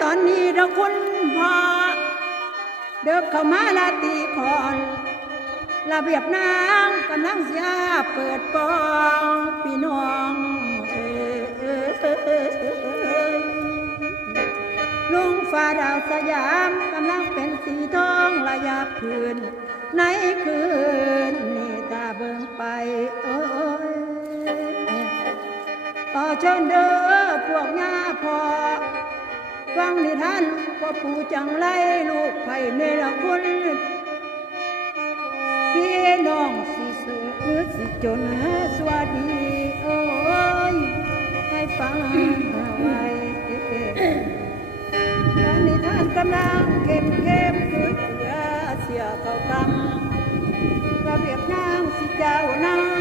ตอนนี้เราคุณพ่อเดิกเข้ามาลาตีคอนระเบียบนางกำลังเสียเปิดปองพี่น้องลุงฟ้าดาวสยามกำลังเป็นสีทองระยับพื้นในคืนนี่ตาเบิ่งไปต่อเชิญเด้อพวกย่าพ่อฟังนิทานพ่อปู่จังไรลูกไผ่เนรคุณพี่น้องสิสุขสิจนสวัสดีให้ฟังไว้นิทานกำลังเข้มคือเสือเสียเขาคำระเบียบนางสิเจ้านาง